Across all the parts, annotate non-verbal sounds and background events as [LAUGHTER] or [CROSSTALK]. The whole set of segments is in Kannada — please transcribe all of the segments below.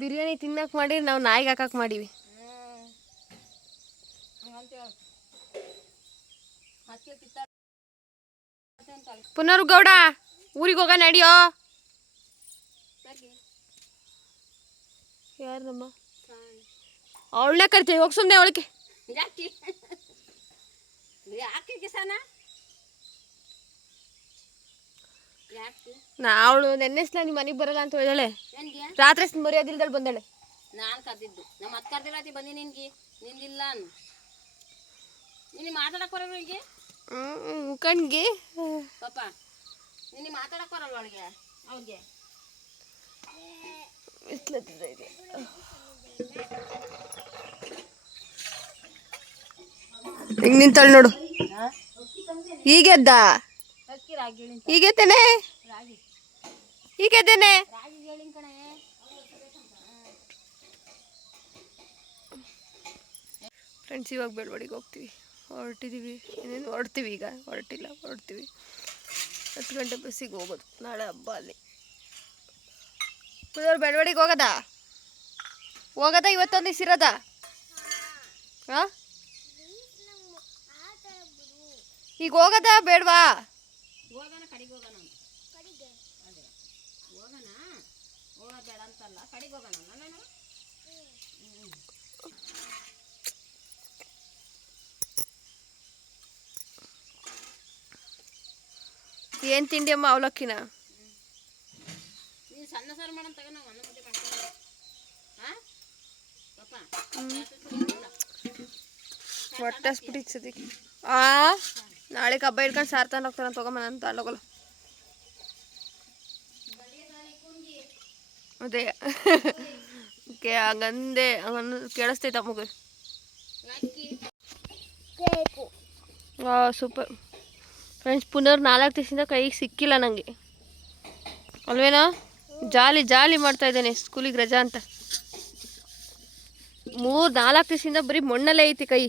ಬಿರಿಯಾನಿ ತಿನ್ನಕ್ ಮಾಡಿ ನಾವು ನಾಯಿಗೆ ಹಾಕಕ್ ಮಾಡೀವಿ. ಪುನರ್ ಗೌಡ ಊರಿಗೆ ಹೋಗ ನಡಿಯೋ. ಯಾರಮ್ಮ ಅವಳನ್ನ ಕರಿತೀವಿ ಹೋಗಿ ಸುಮ್ಮನೆ ಅವಳಿಗೆ. ಯಾಕೆ ಕಿಸಾನ ಯಾಕೆ ನಾ ಅವಳು ನೆನ್ನೆಸ್ಲ ನಿಮ್ಮ ಮನೆಗೆ ಬರಲ್ಲ ಅಂತ ಹೇಳಿದಾಳೆ ನನಗೆ ರಾತ್ರಿ ಮರ್ಯಾದಿಲ್ದಲ್ಲಿ ಬಂದಾಳೆ. ನಾನು ಕರ್ದಿದ್ದು. ನಮ್ಮ ಅತ್ತೆ ಕರ್ದಿರತಿ ಬಂದಿ ನಿನ್ಗೆ. ನಿಂದಿಲ್ಲ ಅನ್ನು. ನಿನ್ನ ಮಾತಾಡಕ್ ಬರಲ್ಲ ಅವಳಿಗೆ ಹ್ಮ್ ಕಣ್ಗೆ. ಪಾಪ ನಿನ್ನ ಮಾತಾಡಕ್ ಬರಲ್ಲ ಅವಳಿಗೆ? ಅವ್ರಿಗೆ. ಹಿಂಗೆ ನಿಂತಳು ನೋಡು. ಈಗೆದ್ದ ಹೀಗೆ ಹೇಳಿನ ಕಣೆ. ಫ್ರೆಂಡ್ಸ್ ಇವಾಗ ಬೆಳವಡಿಗೆ ಹೋಗ್ತೀವಿ. ಹೊರಟಿದ್ದೀವಿ ಇನ್ನೇನು ಹೊರಡ್ತೀವಿ ಈಗ? ಹೊರಟಿಲ್ಲ ಹೊರಡ್ತೀವಿ. ಹತ್ತು ಗಂಟೆ ಬಸ್ಸಿಗೆ ಹೋಗೋದು. ನಾಳೆ ಹಬ್ಬ ಅಲ್ಲಿ. ಕುದೋರು ಬೆಳವಡಿಗೆ ಹೋಗದ? ಹೋಗದ ಇವತ್ತೊಂದು ದಿವಸ ಇರೋದ? ಹಾಂ ಈಗ ಹೋಗದ ಬೇಡವಾ? ಹೋಗೋಣ ಕಡೆಗೆ ಹೋಗೋಣ ಅವ್ನು. ಅದೇ ಹೋಗೋಣ ಹೋಗೋದು ಬೇಡ ಅಂತಲ್ಲ ಕಡೆಗೆ ಹೋಗೋಣ ನಾನು ಏನು ತಿಂಡಿ ಅಮ್ಮ ಅವಲಕ್ಕಿನ ನೀನು ಸಣ್ಣ ಸಾರು ಮಾಡೋಣ ತಗೋ ನಾವು ಅನ್ನ ಮುದ್ದೆ ಮಾಡ್ತೀವಿ ಹಾಂ ಪಾಪ ಹೊಟ್ಟೆ ಹಸ್ಬಿಟ್ಟಿತ್ತು ಸದ್ಯಕ್ಕೆ ಆ ನಾಳೆ ಹಬ್ಬ ಇಟ್ಕೊಂಡು ಸಾರ್ ತಂದು ಹೋಗ್ತಾನೆ ತೊಗೊಂಬ ನಾನು ಅದೇ. ಓಕೆ ಹಂಗಂದೆ, ಹಂಗಂದು ಕೇಳಿಸ್ತೈತ ಮಗು ಸೂಪರ್ ಫ್ರೆಂಡ್ಸ್ ಪುನರ್ ನಾಲ್ಕು ದಿವಸದಿಂದ ಕೈಗೆ ಸಿಕ್ಕಿಲ್ಲ ನನಗೆ ಅಲ್ವೇನಾ? ಜಾಲಿ ಜಾಲಿ ಮಾಡ್ತಾ ಇದ್ದೇನೆ ಸ್ಕೂಲಿಗೆ ರಜಾ ಅಂತ. ಮೂರು ನಾಲ್ಕು ದಿವಸದಿಂದ ಬರೀ ಮಣ್ಣಲ್ಲೇ ಐತಿ ಕೈ.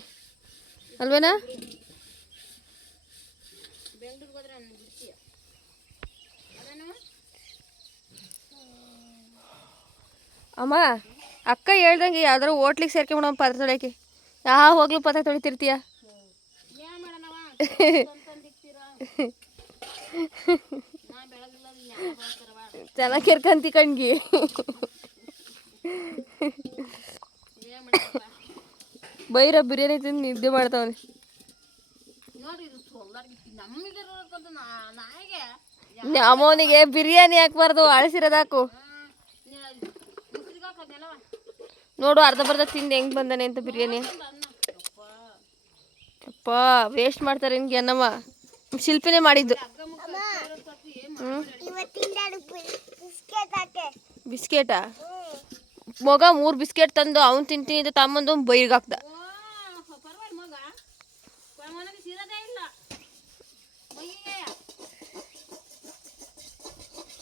ಅಲ್ವೇನಾ ಬೆಂಗ್ಳೂರಿಗೆ ಹೋದ್ರೆ ನಾನು ಬಿಡ್ತೀಯ ಅದೇನು ಅಮ್ಮ, ಅಕ್ಕ ಹೇಳ್ದಂಗೆ ಯಾವ್ದಾರು ಹೋಟ್ಲಿಗೆ ಸೇರ್ಕೊಂಬಿಡಮ್ಮ ಪಾತ್ರೆ ತೊಳೆಯಕ್ಕೆ. ಯಾವ ಹೋಗ್ಲು ಪಾತ್ರೆ ತೊಳಿತಿರ್ತೀಯ? ಚೆನ್ನಾಗಿ ಕೆರ್ಕಂತಿ ಕಣ್ಗಿ. ಬೈರ ಬಿರಿಯಾನಿ ತಿಂದು ನಿದ್ದೆ ಮಾಡ್ತಾವನೆ. ಅಮ್ಮನಿಗೆ ಬಿರಿಯಾನಿ ಹಾಕ್ಬಾರ್ದು ಅಳಸಿರೋದಾಕು ನೋಡು, ಅರ್ಧ ಬರ್ಧ ತಿಂದು ಹೆಂಗ್ ಬಂದಾನೆ ಅಂತ ಬಿರಿಯಾನಿ. ಅಪ್ಪ ವೇಸ್ಟ್ ಮಾಡ್ತಾರೆ ನಿನ್ಗೆ ಅನ್ನಮ್ಮ. ಶಿಲ್ಪಿನೇ ಮಾಡಿದ್ದು. ಬಿಸ್ಕೆಟಾ? ಮಗ ಮೂರು ಬಿಸ್ಕೆಟ್ ತಂದು, ಅವ್ನು ತಿಂತೀನಿ ಅಂತ ತಮ್ಮಂದು ಬೈರ್ಗೆ ಹಾಕ್ದ ಓ ಪರವಾಗಿಲ್ಲ ಮಗ ಮನೆಗೆ ಸಿರೋದೇ ಇಲ್ಲ ಮೈಗೆ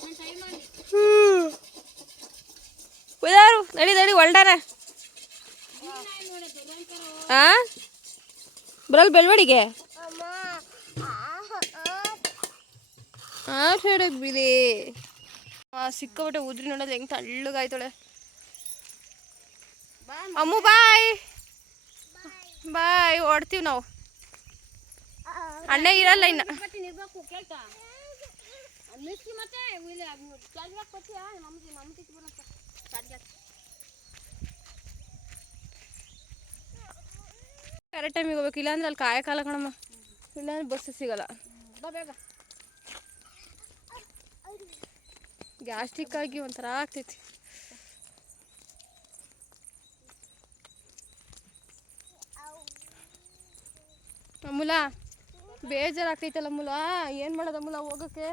ನಾನು ಟೈಮ್ ಮಾಡಿ ಉದಾರು ನಡಿ ನಡಿ ಹೊಲ್ಡಾರ ಆ? ಬರಲ್ ಬೆಳವಡಿಗೆ? ಆಟ ಆಡಕ್ ಬಿಡಿ. ಆ ಉದ್ರಿ ನೋಡೋದು ಹೆಂಗ್ ತಳ್ಳಗಾಯ್ತಾಳೆ. ಅಮ್ಮು, ಬಾಯ್. ಬಾಯ್, ಹೊಡ್ತೀವಿ ನಾವು. ಅಣ್ಣ ಇರಲ್ಲ ಇನ್ನ. ಮತ್ತೆ. ಕರೆಕ್ಟ್ ಟೈಮಿಗೆ ಹೋಗ್ಬೇಕು. ಇಲ್ಲಾಂದ್ರೆ ಅಲ್ಲಿ ಕಾಯ ಕಾಲ ಕಣಮ್ಮ. ಇಲ್ಲಾಂದ್ರೆ ಬಸ್ ಸಿಗಲ್ಲ. ಬೇಗ. ಗ್ಯಾಸ್ಟ್ರಿಕ್ ಆಗಿ ಒಂಥರ ಆಗ್ತೈತಿ. ಅಮೂಲ, ಬೇಜಾರಾಗ್ತೈತಲ್ಲ ಅಮೂಲ. ಏನು ಮಾಡೋದು ಅಮೂಲ ಹೋಗೋಕ್ಕೆ?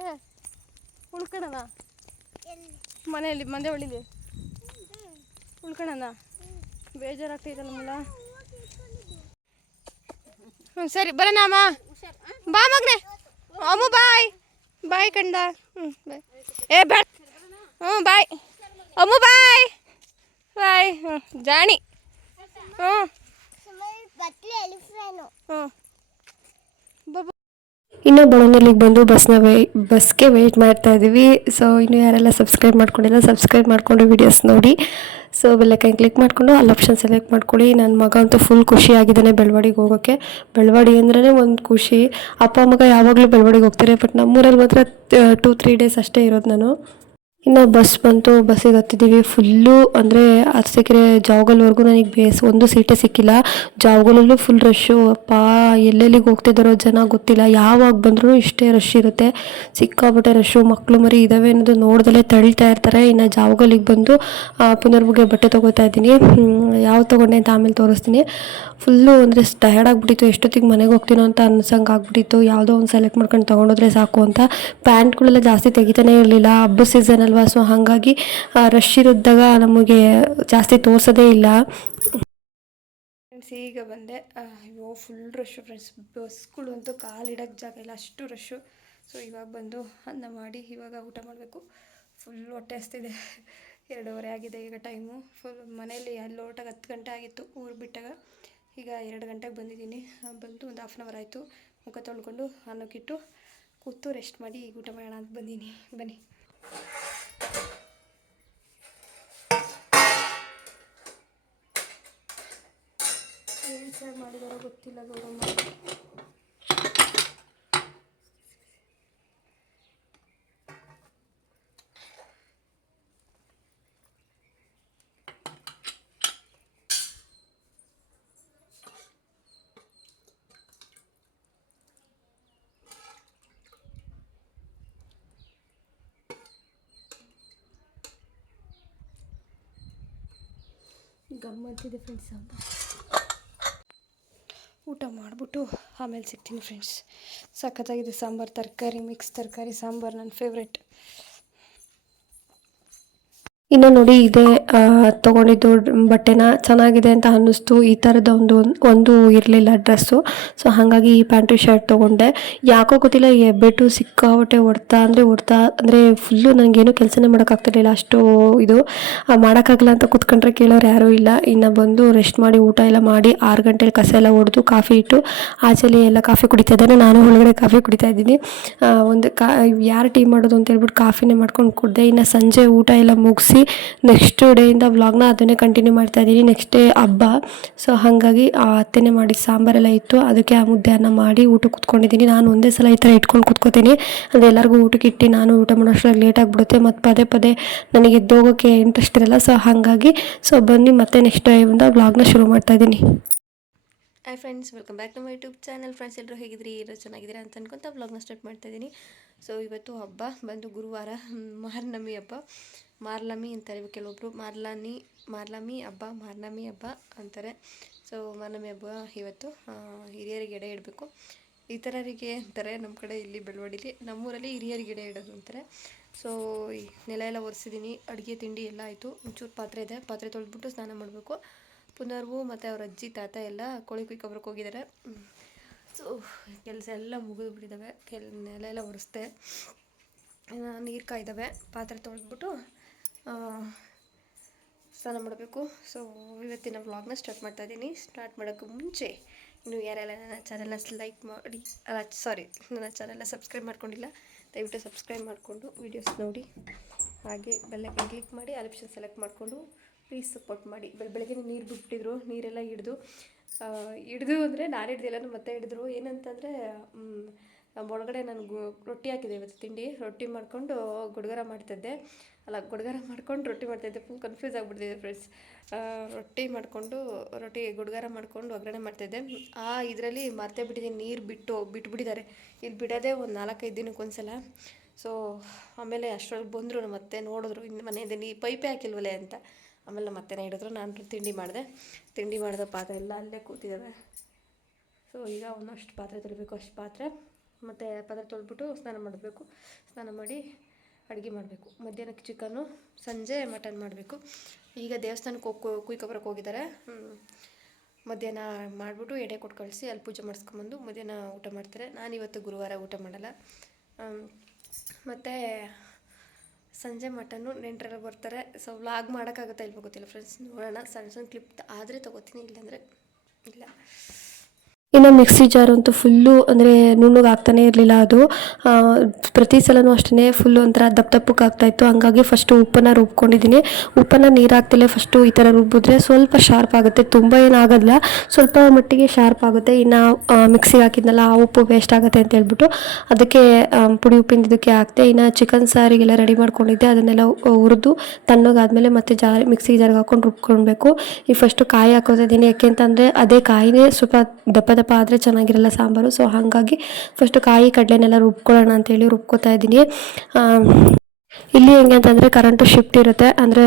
ಉಳ್ಕೊಳಣ ಮನೆಯಲ್ಲಿ, ಮಂದೆ ಹೊಳಿಲಿ ಉಳ್ಕೊಳಣ ಬೇಜಾರಾಗ್ತೈತಲ್ಲ ಅಮೂಲ. ಹ್ಞೂ ಸರಿ, ಬರೋಣ ಅಮ್ಮ. ಬಾ ಮಗ್ನೆ. ಅಮ್ಮು, ಬಾಯ್. ಬಾಯ್ ಕಂಡ. ಹ್ಞೂ ಬಾಯ್. ಏ ಬೇಡ ಹ್ಞೂ ಬಾಯ್. ಅಮ್ಮು, ಬಾಯ್. ಬಾಯ್. ಹ್ಞೂ ಜಾಣಿ. ಹ್ಞೂ ಹ್ಞೂ ಇನ್ನು ಬಡವನಲ್ಲಿಗೆ ಬಂದು ಬಸ್ನ ವೇ, ಬಸ್ಗೆ ವೆಯ್ಟ್ ಮಾಡ್ತಾ ಇದ್ದೀವಿ ಸೊ ಇನ್ನು ಯಾರೆಲ್ಲ ಸಬ್ಸ್ಕ್ರೈಬ್ ಮಾಡ್ಕೊಂಡಿಲ್ಲ ಸಬ್ಸ್ಕ್ರೈಬ್ ಮಾಡಿಕೊಂಡು ವಿಡಿಯೋಸ್ ನೋಡಿ. ಸೊ ಬೆಲ್ಲೈಕನ್ ಕ್ಲಿಕ್ ಮಾಡಿಕೊಂಡು ಅಲ್ಲಿ ಆಪ್ಷನ್ ಸೆಲೆಕ್ಟ್ ಮಾಡ್ಕೊಳ್ಳಿ. ನನ್ನ ಮಗ ಅಂತೂ ಫುಲ್ ಖುಷಿಯಾಗಿದ್ದಾನೆ ಬೆಳವಾಡಿಗೆ ಹೋಗೋಕ್ಕೆ ಬೆಳವಾಡಿ ಅಂದ್ರೇ ಒಂದು ಖುಷಿ. ಅಪ್ಪ ಮಗ ಯಾವಾಗಲೂ ಬೆಳವಾಡಿಗೆ ಹೋಗ್ತಾರೆ. ಬಟ್ ನಮ್ಮೂರಲ್ಲಿ ಮಾತ್ರ ಟೂ ತ್ರೀ ಡೇಸ್ ಅಷ್ಟೇ ಇರೋದು ನಾನು. ಇನ್ನು ಬಸ್ ಬಂತು ಬಸ್ಸಿಗೆ ಹತ್ತಿದ್ದೀವಿ ಫುಲ್ಲು ಅಂದರೆ ಅರಸೀಕೆರೆ ಜಾವಗಲ್ವರೆಗೂ ನನಗೆ ಬೇಸ್ ಒಂದು ಸೀಟೇ ಸಿಕ್ಕಿಲ್ಲ. ಜಾವಗಲಲ್ಲೂ ಫುಲ್ ರಶ್ಶು ಅಪ್ಪ, ಎಲ್ಲೆಲ್ಲಿಗೆ ಹೋಗ್ತಿದ್ದಾರೋ ಜನ ಗೊತ್ತಿಲ್ಲ. ಯಾವಾಗ ಬಂದರೂ ಇಷ್ಟೇ ರಶ್ ಇರುತ್ತೆ. ಸಿಕ್ಕಾಪಟ್ಟೆ ರಶ್ಶು ಮಕ್ಕಳು ಮರಿ ಇದ್ದಾವೆ ಅನ್ನೋದು ನೋಡ್ದಲೇ ತಳ್ತಾ ಇರ್ತಾರೆ. ಇನ್ನು ಜಾವಗಲಿಗೆ ಬಂದು ಪುನರ್ಮುಗೆ ಬಟ್ಟೆ ತೊಗೋತಾ ಇದ್ದೀನಿ. ಯಾವ ತೊಗೊಂಡೆ ಅಂತ ಆಮೇಲೆ ತೋರಿಸ್ತೀನಿ. ಫುಲ್ಲು ಅಂದರೆ ಟಯರ್ಡ್ ಆಗಿಬಿಟ್ಟಿತ್ತು. ಎಷ್ಟೊತ್ತಿಗೆ ಮನೆಗೆ ಹೋಗ್ತೀನೋ ಅಂತ ಅನ್ಸಂಗೆ ಆಗ್ಬಿಟ್ಟಿತ್ತು. ಯಾವುದೋ ಒಂದು ಸೆಲೆಕ್ಟ್ ಮಾಡ್ಕೊಂಡು ತೊಗೊಂಡೋದ್ರೆ ಸಾಕು ಅಂತ. ಪ್ಯಾಂಟ್ಗಳೆಲ್ಲ ಜಾಸ್ತಿ ತೆಗಿತಾನೆ ಇರಲಿಲ್ಲ. ಹಬ್ಬ ಸೀಸನ್ ಅಲ್ವಾ? ಸೊ ಹಾಗಾಗಿ ರಶ್ ಇರೋದಾಗ ನಮಗೆ ಜಾಸ್ತಿ ತೋರಿಸೋದೇ ಇಲ್ಲ. ಫ್ರೆಂಡ್ಸ್ ಈಗ ಬಂದೆ. ಅಯ್ಯೋ ಫುಲ್ ರಶ್ಶು ಫ್ರೆಂಡ್ಸ್ ಬಸ್ಗಳು ಅಂತೂ ಕಾಲಿಡೋಕ್ಕೆ ಜಾಗ ಇಲ್ಲ. ಅಷ್ಟು ರಶ್ಶು ಸೊ ಇವಾಗ ಬಂದು ಅನ್ನ ಮಾಡಿ, ಇವಾಗ ಊಟ ಮಾಡಬೇಕು. ಫುಲ್ ಹೊಟ್ಟೆ ಹಸ್ತಿದೆ. ಎರಡೂವರೆ ಆಗಿದೆ ಈಗ ಟೈಮು ಫುಲ್ ಮನೇಲಿ ಅಲ್ಲಿ ಹೊರಟಾಗ ಹತ್ತು ಗಂಟೆ ಆಗಿತ್ತು. ಊರು ಬಿಟ್ಟಾಗ ಈಗ ಎರಡು ಗಂಟೆಗೆ ಬಂದಿದ್ದೀನಿ. ಬಂದು ಒಂದು ಹಾಫ್ ಆನ್ ಅವರ್ ಆಯಿತು. ಮುಖ ತೊಳ್ಕೊಂಡು ಅನ್ನಕ್ಕಿಟ್ಟು ಕೂತು ರೆಸ್ಟ್ ಮಾಡಿ ಈಗ ಊಟ ಮಾಡೋಣ ಅಂತ ಬಂದೀನಿ. ಬನ್ನಿ. ಏನು ಸಾರು ಮಾಡಿದಾರೋ ಗೊತ್ತಿಲ್ಲ ಗೌರಮ್ಮ ಗಮ್ಮತ್ತಿದೆ ಫ್ರೆಂಡ್ಸ್ ಹಬ್ಬ ಊಟ ಮಾಡಿಬಿಟ್ಟು ಆಮೇಲೆ ಸಿಗ್ತೀನಿ ಫ್ರೆಂಡ್ಸ್ ಸಖತ್ತಾಗಿದೆ ಸಾಂಬಾರು ತರಕಾರಿ ಮಿಕ್ಸ್ ತರಕಾರಿ ಸಾಂಬಾರು ನನ್ನ ಫೇವ್ರೆಟ್ ಇನ್ನು ನೋಡಿ ಇದೇ ತೊಗೊಂಡಿದ್ದು ಬಟ್ಟೆನ ಚೆನ್ನಾಗಿದೆ ಅಂತ ಅನ್ನಿಸ್ತು. ಈ ಥರದ ಒಂದು ಒಂದು ಇರಲಿಲ್ಲ ಡ್ರೆಸ್ಸು ಸೊ ಹಾಗಾಗಿ ಈ ಪ್ಯಾಂಟು ಶರ್ಟ್ ತೊಗೊಂಡೆ. ಯಾಕೋ ಗೊತ್ತಿಲ್ಲ ಎಬ್ಬೆಟ್ಟು ಹೆಬ್ಬೆಟ್ಟು ಸಿಕ್ಕಾಪಟ್ಟೆ ಹೊಡ್ತಾ ಅಂದರೆ ಹೊಡ್ತಾ ಅಂದರೆ ಫುಲ್ಲು ನನಗೇನು ಕೆಲಸನೇ ಮಾಡೋಕ್ಕಾಗ್ತಿರ್ಲಿಲ್ಲ ಅಷ್ಟು ಇದು. ಮಾಡೋಕ್ಕಾಗಲ್ಲ ಅಂತ ಕೂತ್ಕೊಂಡ್ರೆ ಕೇಳೋರು ಯಾರೂ ಇಲ್ಲ. ಇನ್ನು ಬಂದು ರೆಸ್ಟ್ ಮಾಡಿ, ಊಟ ಎಲ್ಲ ಮಾಡಿ, ಆರು ಗಂಟೆಲಿ ಕಸ ಎಲ್ಲ ಹೊಡೆದು ಕಾಫಿ ಇಟ್ಟು, ಆಚೆಲಿ ಎಲ್ಲ ಕಾಫಿ ಕುಡಿತಾ ಇದ್ದಾನೆ. ನಾನು ಒಳಗಡೆ ಕಾಫಿ ಕುಡಿತಾ ಇದ್ದೀನಿ. ಒಂದು ಕಾ, ಯಾರು ಟೀ ಮಾಡೋದು ಅಂತ ಹೇಳ್ಬಿಟ್ಟು ಕಾಫಿನೇ ಮಾಡ್ಕೊಂಡು ಕುಡಿದೆ. ಇನ್ನು ಸಂಜೆ ಊಟ ಎಲ್ಲ ಮುಗಿಸಿ ನೆಕ್ಸ್ಟ್ ಡೇಯಿಂದ ವ್ಲಾಗ್ನ ಅದನ್ನೇ ಕಂಟಿನ್ಯೂ ಮಾಡ್ತಾ ಇದ್ದೀನಿ ನೆಕ್ಸ್ಟ್ ಡೇ ಹಬ್ಬ. ಸೊ ಹಾಗಾಗಿ ಆ ಅತ್ತೆನೇ ಮಾಡಿ ಸಾಂಬಾರೆಲ್ಲ ಇತ್ತು. ಅದಕ್ಕೆ ಆ ಮುದ್ದೆ ಅನ್ನ ಮಾಡಿ ಊಟ ಕೂತ್ಕೊಂಡಿದ್ದೀನಿ ನಾನು ಒಂದೇ ಸಲ ಈ ಥರ ಇಟ್ಕೊಂಡು ಕೂತ್ಕೋತೀನಿ. ಅಂದರೆ ಎಲ್ಲರಿಗೂ ಊಟಕ್ಕೆ ಇಟ್ಟು ನಾನು ಊಟ ಮಾಡೋ ಅಷ್ಟರಲ್ಲಿ ಲೇಟ್ ಆಗಿಬಿಡುತ್ತೆ. ಮತ್ತು ಪದೇ ಪದೇ ನನಗೆ ಎದ್ದೋಗೋಕ್ಕೆ ಇಂಟ್ರೆಸ್ಟ್ ಇರಲ್ಲ. ಸೊ ಹಾಗಾಗಿ ಸೊ ಬನ್ನಿ ಮತ್ತೆ ನೆಕ್ಸ್ಟ್ ಡೇ ಇಂದ ವ್ಲಾಗ್ನ ಶುರು ಮಾಡ್ತಾ ಇದ್ದೀನಿ hi friends welcome back to my YouTube channel friends ಎಲ್ಲರೂ ಹೇಗಿದ್ರಿ? ಎಲ್ಲರೂ ಚೆನ್ನಾಗಿದ್ದೀರಾ ಅಂತ ಅನ್ಕೊಂತ ವ್ಲಾಗ್ನ ಸ್ಟಾರ್ಟ್ ಮಾಡ್ತಾ ಇದ್ದೀನಿ ಸೊ ಇವತ್ತು ಹಬ್ಬ ಬಂದು ಗುರುವಾರ ಮಾರ್ನಮಿ ಹಬ್ಬ. ಮಾರ್ಲಮಿ ಅಂತಾರೆ ಇವಾಗ ಕೆಲವೊಬ್ರು. ಮಾರ್ಲಾನಿ, ಮಾರ್ಲಮಿ ಹಬ್ಬ, ಮಾರ್ನಮಿ ಹಬ್ಬ ಅಂತಾರೆ. ಸೊ ಮಾರ್ನಮಿ ಹಬ್ಬ ಇವತ್ತು ಹಿರಿಯರಿಗೆ ಎಡೆ ಇಡಬೇಕು. ಇತರರಿಗೆ ಅಂತಾರೆ ನಮ್ಮ ಕಡೆ ಇಲ್ಲಿ ಬೆಳವಡಿಲಿ, ನಮ್ಮೂರಲ್ಲಿ ಹಿರಿಯರಿಗೆ ಎಡೆ ಇಡೋದು ಅಂತಾರೆ. ಸೊ ಈ ನೆಲ ಎಲ್ಲ ಒರೆಸಿದ್ದೀನಿ ಅಡುಗೆ, ತಿಂಡಿ ಎಲ್ಲ ಆಯಿತು. ಒಂಚೂರು ಪಾತ್ರೆ ಇದೆ. ಪಾತ್ರೆ ತೊಳೆದ್ಬಿಟ್ಟು ಸ್ನಾನ ಮಾಡಬೇಕು. ಪುನರ್ವು ಮತ್ತು ಅವ್ರ ಅಜ್ಜಿ, ತಾತ ಎಲ್ಲ ಕೋಳಿ ಕುಯ್ಕೊಬ್ರಕ್ಕೆ ಹೋಗಿದ್ದಾರೆ ಸೊ ಕೆಲಸ ಎಲ್ಲ ಮುಗಿದು ಬಿಟ್ಟಿದ್ದಾವೆ ಕೆಲ, ನೆಲ ಎಲ್ಲ ಒರೆಸ್ದೆ. ನೀರು ಕಾಯ್ದವೆ. ಪಾತ್ರೆ ತೊಳೆದ್ಬಿಟ್ಟು ಸ್ನಾನ ಮಾಡಬೇಕು. ಸೊ ಇವತ್ತಿನ ವ್ಲಾಗ್ನ ಸ್ಟಾರ್ಟ್ ಮಾಡ್ತಾ ಇದ್ದೀನಿ. ಸ್ಟಾರ್ಟ್ ಮಾಡೋಕ್ಕೂ ಮುಂಚೆ, ಇನ್ನು ಯಾರೆಲ್ಲ ನನ್ನ ಚಾನೆಲ್ನ ಲೈಕ್ ಮಾಡಿ ಸಾರಿ ನನ್ನ ಚಾನೆಲ್ನ ಸಬ್ಸ್ಕ್ರೈಬ್ ಮಾಡ್ಕೊಂಡಿಲ್ಲ, ದಯವಿಟ್ಟು ಸಬ್ಸ್ಕ್ರೈಬ್ ಮಾಡಿಕೊಂಡು ವೀಡಿಯೋಸ್ ನೋಡಿ. ಹಾಗೆ ಬೆಲ್ಲಕ್ಕೆ ಕ್ಲಿಕ್ ಮಾಡಿ ಆಪ್ಷನ್ ಸೆಲೆಕ್ಟ್ ಮಾಡಿಕೊಂಡು ಪ್ಲೀಸ್ ಸಪೋರ್ಟ್ ಮಾಡಿ. ಬೆಳ, ಬೆಳಗ್ಗೆ ನೀರು ಬಿಟ್ಟಿದ್ರು, ನೀರೆಲ್ಲ ಹಿಡಿದು ಹಿಡಿದು ಅಂದರೆ ನಾನು ಹಿಡ್ದಿಲ್ಲ ನಮ್ಮ ಮತ್ತೆ ಹಿಡಿದ್ರು. ಏನಂತಂದರೆ ಒಳಗಡೆ ನಾನು ರೊಟ್ಟಿ ಹಾಕಿದೆ ಇವತ್ತು ತಿಂಡಿ. ರೊಟ್ಟಿ ಮಾಡಿಕೊಂಡು ಗುಡ್ಗರ ಮಾಡ್ತಿದ್ದೆ. ಅಲ್ಲ, ಗುಡ್ಗರ ಮಾಡ್ಕೊಂಡು ರೊಟ್ಟಿ ಮಾಡ್ತಾಯಿದ್ದೆ ಫುಲ್ ಕನ್ಫ್ಯೂಸ್ ಆಗಿಬಿಡ್ತಿದೆ ಫ್ರೆಂಡ್ಸ್ ರೊಟ್ಟಿ ಮಾಡಿಕೊಂಡು, ರೊಟ್ಟಿ ಗುಡ್ಗರ ಮಾಡ್ಕೊಂಡು ಒಗ್ಗರಣೆ ಮಾಡ್ತಾಯಿದ್ದೆ ಆ, ಇದರಲ್ಲಿ ಮರ್ತೇ ಬಿಟ್ಟಿದ್ದೀನಿ. ನೀರು ಬಿಟ್ಟು, ಬಿಟ್ಬಿಟ್ಟಿದ್ದಾರೆ. ಇಲ್ಲಿ ಬಿಡೋದೇ ಒಂದು ನಾಲ್ಕೈದು ದಿನಕ್ಕೆ ಒಂದ್ಸಲ. ಸೊ ಆಮೇಲೆ ಅಷ್ಟರಲ್ಲಿ ಬಂದರು, ಮತ್ತೆ ನೋಡಿದ್ರು. ಇನ್ನು ಮನೆಯಿಂದ ನೀ ಪೈಪೇ ಹಾಕಿಲ್ವಲೆ ಅಂತ. ಆಮೇಲೆ ನಮ್ಮ ಅತ್ತೆನೇ ಹಿಡಿದ್ರು, ನಾನು ತಿಂಡಿ ಮಾಡಿದೆ. ತಿಂಡಿ ಮಾಡಿದ ಪಾತ್ರೆ ಎಲ್ಲ ಅಲ್ಲೇ ಕೂತಿದ್ದಾವೆ. ಸೊ ಈಗ ಒಂದಷ್ಟು ಪಾತ್ರೆ ತೊಳಬೇಕು, ಅಷ್ಟು ಪಾತ್ರೆ. ಮತ್ತು ಪಾತ್ರೆ ತೊಳೆದ್ಬಿಟ್ಟು ಸ್ನಾನ ಮಾಡಬೇಕು. ಸ್ನಾನ ಮಾಡಿ ಅಡುಗೆ ಮಾಡಬೇಕು. ಮಧ್ಯಾಹ್ನಕ್ಕೆ ಚಿಕನ್ನು, ಸಂಜೆ ಮಟನ್ ಮಾಡಬೇಕು. ಈಗ ದೇವಸ್ಥಾನಕ್ಕೆ ಹೋಗಿ ಕುಯ್ಕೊಬರಕ್ಕೆ ಹೋಗಿದ್ದಾರೆ. ಮಧ್ಯಾಹ್ನ ಮಾಡಿಬಿಟ್ಟು ಎಡೆ ಕೊಟ್ಟು ಕಳಿಸಿ ಅಲ್ಲಿ ಪೂಜೆ ಮಾಡಿಸ್ಕೊಂಬಂದು ಮಧ್ಯಾಹ್ನ ಊಟ ಮಾಡ್ತಾರೆ. ನಾನು ಇವತ್ತು ಗುರುವಾರ ಊಟ ಮಾಡಲ್ಲ. ಮತ್ತು ಸಂಜೆ ಮಟನು ನೆಂಟರೆಲ್ಲ ಬರ್ತಾರೆ. ಸೊ ವ್ಲಾಗ್ ಮಾಡೋಕ್ಕಾಗುತ್ತಾ ಇಲ್ವೋ ಗೊತ್ತಿಲ್ಲ ಫ್ರೆಂಡ್ಸ್ ನೋಡೋಣ. ಸಣ್ಣ ಸಣ್ಣ ಕ್ಲಿಪ್ ಆದರೆ ತೊಗೋತೀನಿ, ಇಲ್ಲಾಂದರೆ ಇಲ್ಲ. ಇನ್ನು ಮಿಕ್ಸಿ ಜಾರ್ ಅಂತೂ ಫುಲ್ಲು ಅಂದರೆ ನುಣ್ಣಗೆ ಆಗ್ತಾನೆ ಇರಲಿಲ್ಲ ಅದು. ಪ್ರತಿ ಸಲನೂ ಅಷ್ಟೇ ಫುಲ್ಲು ಒಂಥರ ದಪ್ಪ ದಪ್ಪಕ್ಕೆ ಆಗ್ತಾಯಿತ್ತು ಹಂಗಾಗಿ ಫಸ್ಟು ಉಪ್ಪನ್ನು ರುಬ್ಕೊಂಡಿದ್ದೀನಿ. ಉಪ್ಪನ್ನು ನೀರು ಹಾಕ್ತಿಲ್ಲೇ ಫಸ್ಟು ಈ ಥರ ರುಬ್ಬಿದ್ರೆ ಸ್ವಲ್ಪ ಶಾರ್ಪ್ ಆಗುತ್ತೆ. ತುಂಬ ಏನಾಗಲ್ಲ ಸ್ವಲ್ಪ ಮಟ್ಟಿಗೆ ಶಾರ್ಪ್ ಆಗುತ್ತೆ. ಇನ್ನು ಮಿಕ್ಸಿಗೆ ಹಾಕಿದ್ನಲ್ಲ, ಆ ಉಪ್ಪು ವೇಸ್ಟ್ ಆಗುತ್ತೆ ಅಂತ ಹೇಳ್ಬಿಟ್ಟು ಅದಕ್ಕೆ ಪುಡಿ ಉಪ್ಪಿನ ಇದಕ್ಕೆ ಹಾಕ್ತೆ ಇನ್ನು ಚಿಕನ್ ಸಾರಿಗೆಲ್ಲ ರೆಡಿ ಮಾಡ್ಕೊಂಡಿದ್ದೆ. ಅದನ್ನೆಲ್ಲ ಹುರಿದು ತಣ್ಣಗಾದ್ಮೇಲೆ ಮತ್ತೆ ಜಾರ್, ಮಿಕ್ಸಿಗೆ ಜಾರಿಗೆ ಹಾಕೊಂಡು ರುಬ್ಕೊಳ್ಬೇಕು. ಈ ಫಸ್ಟು ಕಾಯಿ ಹಾಕೋತಿದ್ದೀನಿ ಯಾಕೆ ಅಂತಂದರೆ ಅದೇ ಕಾಯಿನೇ ಸ್ವಲ್ಪ ದಪ್ಪ ದಪ್ಪ ಆದರೆ ಚೆನ್ನಾಗಿರಲ್ಲ ಸಾಂಬಾರು. ಸೊ ಹಾಗಾಗಿ ಫಸ್ಟು ಕಾಯಿ ಕಡಲೆನೆಲ್ಲ ರುಬ್ಕೊಳ್ಳೋಣ ಅಂತೇಳಿ ರುಬ್ಕೋತಾ ಇದ್ದೀನಿ. ಇಲ್ಲಿ ಹೆಂಗೆ ಅಂತಂದರೆ ಕರೆಂಟು ಶಿಫ್ಟ್ ಇರುತ್ತೆ. ಅಂದರೆ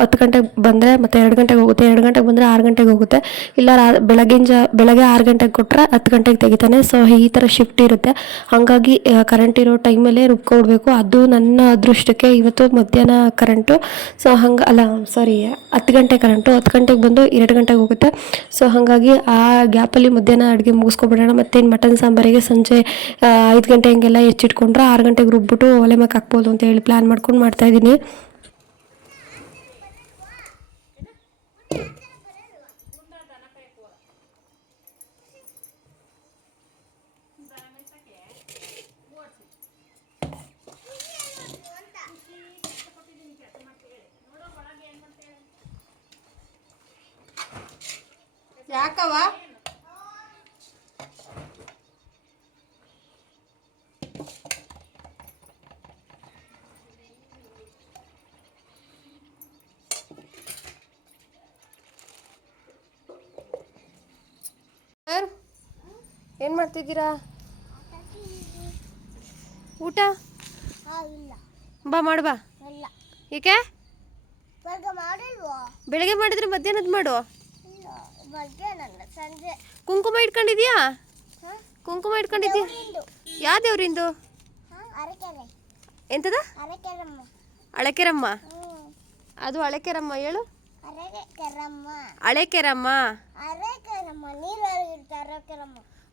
ಹತ್ತು ಗಂಟೆಗೆ ಬಂದರೆ ಮತ್ತು ಎರಡು ಗಂಟೆಗೆ ಹೋಗುತ್ತೆ. ಎರಡು ಗಂಟೆಗೆ ಬಂದರೆ ಆರು ಗಂಟೆಗೆ ಹೋಗುತ್ತೆ. ಇಲ್ಲ ರಾ, ಬೆಳಗಿನ ಜ, ಬೆಳಗ್ಗೆ ಆರು ಗಂಟೆಗೆ ಕೊಟ್ಟರೆ ಹತ್ತು ಗಂಟೆಗೆ ತೆಗಿತಾನೆ. ಸೊ ಈ ಥರ ಶಿಫ್ಟ್ ಇರುತ್ತೆ. ಹಾಗಾಗಿ ಕರೆಂಟ್ ಇರೋ ಟೈಮಲ್ಲೇ ರುಬ್ಕೊಡ್ಬೇಕು. ಅದು ನನ್ನ ಅದೃಷ್ಟಕ್ಕೆ ಇವತ್ತು ಮಧ್ಯಾಹ್ನ ಕರೆಂಟು ಸೊ ಹಂಗೆ, ಅಲ್ಲ ಸಾರಿ ಹತ್ತು ಗಂಟೆ ಕರೆಂಟು ಹತ್ತು ಗಂಟೆಗೆ ಬಂದು ಎರಡು ಗಂಟೆಗೆ ಹೋಗುತ್ತೆ. ಸೊ ಹಾಗಾಗಿ ಆ ಗ್ಯಾಪಲ್ಲಿ ಮಧ್ಯಾಹ್ನ ಅಡುಗೆ ಮುಗಿಸ್ಕೊಬಿಡೋಣ. ಮತ್ತೇನು ಮಟನ್ ಸಾಂಬಾರಿಗೆ ಸಂಜೆ ಐದು ಗಂಟೆ ಹಿಂಗೆಲ್ಲ ಹೆಚ್ಚಿಟ್ಕೊಂಡ್ರೆ ಆರು ಗಂಟೆಗೆ ರುಬ್ಬಿಟ್ಟು ಒಲೆ ಮೇಲೆ ಹಾಕ್ಬೋದು. ಅಂತ ಹೇಳಿ ಪ್ಲ್ಯಾನ್ ಮಾಡ್ಕೊಂಡು ಮಾಡ್ತಾಯಿದ್ದೀನಿ ಯಾಕವ ಏನು ಮಾಡ್ತಿದ್ದೀರಾ? ಊಟ? ಬಾ ಮಾಡು ಬಾ. ಇಲ್ಲ. ಏಕೆ? ಬೆಳಗ್ಗೆ ಮಾಡಿದ್ರೆ ಮಧ್ಯಾಹ್ನದ ಮಾಡು. ಕುಂಕುಮ ಇಟ್ಕೊಂಡಿದ್ಯಾ? ಹಾ? ಕುಂಕುಮ ಇಟ್ಕೊಂಡಿದ್ಯಾ? ಯಾವ ದೇವ್ರಿಂದು? ಎಂತದ? ಅಳಕೆರಮ್ಮ. ಅದು ಅಳಕೆರಮ್ಮ ಹೇಳು. ಅಳಕೆರಮ್ಮ. ಅಳಕೆರಮ್ಮ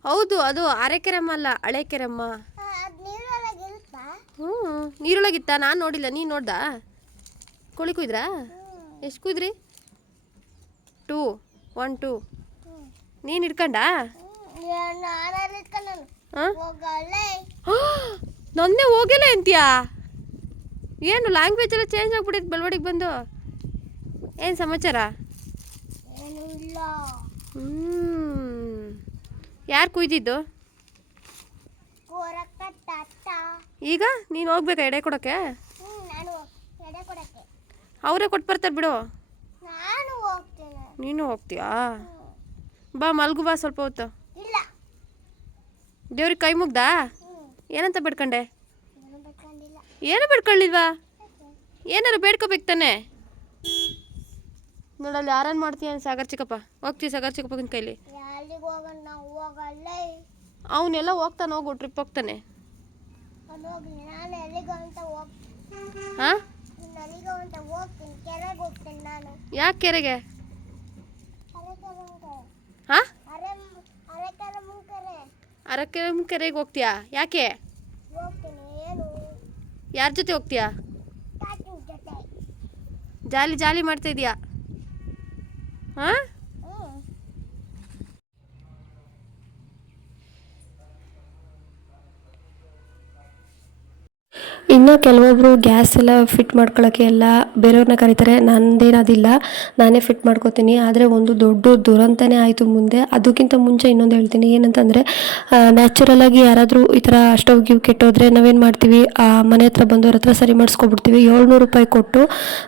ಹೌದು ಅದು ಅರೆಕೆರಮ್ಮ ಅಲ್ಲ ಹಳೆ ಕೆರಮ್ಮ ಹ್ಞೂ ನೀರೊಳಗಿತ್ತ? ನಾನು ನೋಡಿಲ್ಲ ನೀನು ನೋಡ್ದಾ? ಕೋಳಿ ಕುಯ್ದ್ರಾ? ಎಷ್ಟು ಕುಯ್ದ್ರಿ? Two one two. ನೀನು ಹಿಡ್ಕಂಡಾ? ಇಟ್ಕೊಂಡು ನನ್ನೇ ಹೋಗಿಲ್ಲ ಅಂತೀಯಾ? ಏನು ಲ್ಯಾಂಗ್ವೇಜ್ ಎಲ್ಲ ಚೇಂಜ್ ಆಗ್ಬಿಟ್ಟಿತ್ತು ಬೆಳವಡಿಗೆ ಬಂದು. ಏನು ಸಮಾಚಾರ? ಹ್ಞೂ ಯಾರು ಕುಯ್ದಿದ್ದು? ಈಗ? ನೀನು ಹೋಗ್ಬೇಕಾ ಎಡೆ ಕೊಡೋಕ್ಕೆ? ಅವರೇ ಕೊಟ್ಟು ಬರ್ತಾರೆ ಬಿಡು. ನಾನು ಹೋಗ್ತೀಯಾ? ಬಾ, ಮಲ್ಗು ಬಾ ಸ್ವಲ್ಪ ಹೊತ್ತು. ದೇವ್ರಿಗೆ ಕೈ ಮುಗ್ದಾ? ಏನಂತ ಬೇಡ್ಕಂಡೆ? ಏನು ಬೇಡ್ಕೊಳ್ಳಿಲ್ವಾ? ಏನಾರು ಬೇಡ್ಕೋಬೇಕು ತಾನೆ? ನೋಡಲ್ಲಿ ಯಾರನ್ನು ಮಾಡ್ತೀಯ ಸಾಗರ್ ಚಿಕ್ಕಪ್ಪ? ಹೋಗ್ತೀವಿ ಸಾಗರ್ ಚಿಕ್ಕಪ್ಪನ ಕೈಲಿ? ಎಲ್ಲಿಗೆ ಹೋಗೋಣ ನಾವು ಹೋಗಲ್ಲೇ. ಅವನೆಲ್ಲ ಹೋಗ್ತಾನೆ ಹೋಗು ಟ್ರಿಪ್ ಹೋಗ್ತಾನೆ. ನಾನು ಹೋಗ್ಲಿ ನಾನು ಎಲ್ಲಿಗೋ ಅಂತ ಹೋಗ್ತೀನಿ. ಹಾಂ? ನಾನು ಎಲ್ಲಿಗೋ ಅಂತ ಹೋಗ್ತೀನಿ ಕೆರೆಗೆ ಹೋಗ್ತೀನಿ ನಾನು. ಯಾಕೆ ಕೆರೆಗೆ? ಹಾಂ? ಅರೆ ಅರೆಕೆರೆ ಕೆರೆಗೆ ಹೋಗ್ತೀಯಾ? ಯಾಕೆ? ಹೋಗ್ತೀನಿ ಏನು? ಯಾರ ಜೊತೆ ಹೋಗ್ತೀಯಾ? ಜಾಲಿ ಜಾಲಿ ಮಾಡ್ತಾ ಇದೀಯಾ? ಹಾಂ ಹ್ಞೂ ಇನ್ನು ಕೆಲವೊಬ್ಬರು ಗ್ಯಾಸ್ ಎಲ್ಲ ಫಿಟ್ ಮಾಡ್ಕೊಳ್ಳೋಕ್ಕೆ ಎಲ್ಲ ಬೇರೆಯವ್ರನ್ನ ಕರೀತಾರೆ. ನಂದೇನದಿಲ್ಲ. ನಾನೇ ಫಿಟ್ ಮಾಡ್ಕೋತೀನಿ. ಆದರೆ ಒಂದು ದೊಡ್ಡ ದುರಂತನೇ ಆಯಿತು ಮುಂದೆ. ಅದಕ್ಕಿಂತ ಮುಂಚೆ ಇನ್ನೊಂದು ಹೇಳ್ತೀನಿ. ಏನಂತಂದರೆ ನ್ಯಾಚುರಲಾಗಿ ಯಾರಾದರೂ ಈ ಥರ ಸ್ಟವ್ ಗಿವ್ ಕೆಟ್ಟೋದ್ರೆ ನಾವೇನು ಮಾಡ್ತೀವಿ? ಆ, ಮನೆ ಹತ್ರ ಬಂದವ್ರ ಹತ್ರ ಸರಿ ಮಾಡಿಸ್ಕೊಬಿಡ್ತೀವಿ. ಏಳ್ನೂರು ರೂಪಾಯಿ ಕೊಟ್ಟು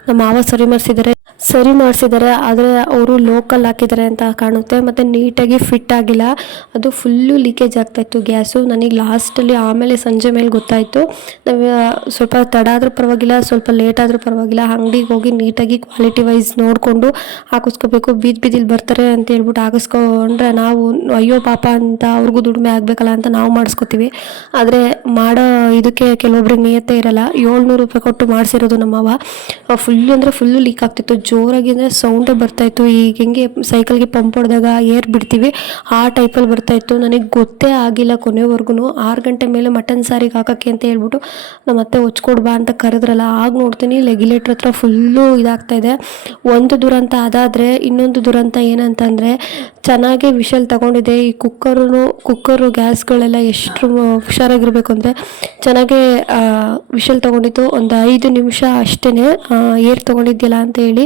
ನಮ್ಮ ಮಾವ ಸರಿ ಮಾಡಿಸಿದ್ದಾರೆ ಸರಿ ಮಾಡಿಸಿದ್ದಾರೆ, ಆದರೆ ಅವರು ಲೋಕಲ್ ಹಾಕಿದ್ದಾರೆ ಅಂತ ಕಾಣುತ್ತೆ. ಮತ್ತು ನೀಟಾಗಿ ಫಿಟ್ ಆಗಿಲ್ಲ. ಅದು ಫುಲ್ಲು ಲೀಕೇಜ್ ಆಗ್ತಾಯಿತ್ತು ಗ್ಯಾಸು ನನಗೆ ಲಾಸ್ಟಲ್ಲಿ ಆಮೇಲೆ ಸಂಜೆ ಮೇಲೆ ಗೊತ್ತಾಯಿತು. ನಾವು ಸ್ವಲ್ಪ ತಡ ಆದರೂ ಪರವಾಗಿಲ್ಲ, ಸ್ವಲ್ಪ ಲೇಟ್ ಆದರೂ ಪರವಾಗಿಲ್ಲ. ಅಂಗಡಿಗೆ ಹೋಗಿ ನೀಟಾಗಿ ಕ್ವಾಲಿಟಿ ವೈಸ್ ನೋಡಿಕೊಂಡು ಹಾಕಿಸ್ಕೋಬೇಕು. ಬೀದ್ ಬೀದಿಲಿ ಬರ್ತಾರೆ ಅಂತ ಹೇಳ್ಬಿಟ್ಟು ಹಾಕಿಸ್ಕೊಂಡ್ರೆ ನಾವು, ಅಯ್ಯೋ ಪಾಪ ಅಂತ ಅವ್ರಿಗೂ ದುಡಿಮೆ ಆಗಬೇಕಲ್ಲ ಅಂತ ನಾವು ಮಾಡಿಸ್ಕೋತೀವಿ. ಆದರೆ ಮಾಡೋ ಇದಕ್ಕೆ ಕೆಲವೊಬ್ರಿಗೆ ನಿಯತ್ತೇ ಇರಲ್ಲ. ಏಳ್ನೂರು ರೂಪಾಯಿ ಕೊಟ್ಟು ಮಾಡಿಸಿರೋದು ನಮ್ಮವ ಫುಲ್ಲು ಅಂದರೆ ಫುಲ್ಲು ಲೀಕ್ ಆಗ್ತಿತ್ತು. ಜೋರಾಗಿ ಅಂದರೆ ಸೌಂಡೇ ಬರ್ತಾಯಿತ್ತು ಈಗ ಹೆಂಗೆ ಸೈಕಲ್ಗೆ ಪಂಪ್ ಹೊಡೆದಾಗ ಏರ್ ಬಿಡ್ತೀವಿ, ಆ ಟೈಪಲ್ಲಿ ಬರ್ತಾಯಿತ್ತು ನನಗೆ ಗೊತ್ತೇ ಆಗಿಲ್ಲ ಕೊನೆವರೆಗೂ ಆರು ಗಂಟೆ ಮೇಲೆ ಮಟನ್ ಸಾರಿಗೆ ಹಾಕೋಕ್ಕೆ ಅಂತ ಹೇಳ್ಬಿಟ್ಟು ನಮ್ಮ ಅತ್ತೆ ಹೊಚ್ಕೊಡ್ ಬಾ ಅಂತ ಕರೆದ್ರಲ್ಲ, ಆಗ ನೋಡ್ತೀನಿ ಲೆಗ್ಯುಲೇಟ್ರ್ ಹತ್ರ ಫುಲ್ಲು ಇದಾಗ್ತಾ ಇದೆ. ಒಂದು ದುರಂತ ಅದಾದರೆ, ಇನ್ನೊಂದು ದುರಂತ ಏನಂತಂದರೆ, ಚೆನ್ನಾಗಿ ವಿಷಲ್ ತಗೊಂಡಿದೆ. ಈ ಕುಕ್ಕರು ಕುಕ್ಕರು ಗ್ಯಾಸ್ಗಳೆಲ್ಲ ಎಷ್ಟು ಹುಷಾರಾಗಿರ್ಬೇಕು ಅಂದರೆ, ಚೆನ್ನಾಗೇ ವಿಷಲ್ ತಗೊಂಡಿತ್ತು. ಒಂದು ಐದು ನಿಮಿಷ ಅಷ್ಟೇ ಏರ್ ತೊಗೊಂಡಿದ್ದಿಲ್ಲ ಅಂತ ಹೇಳಿ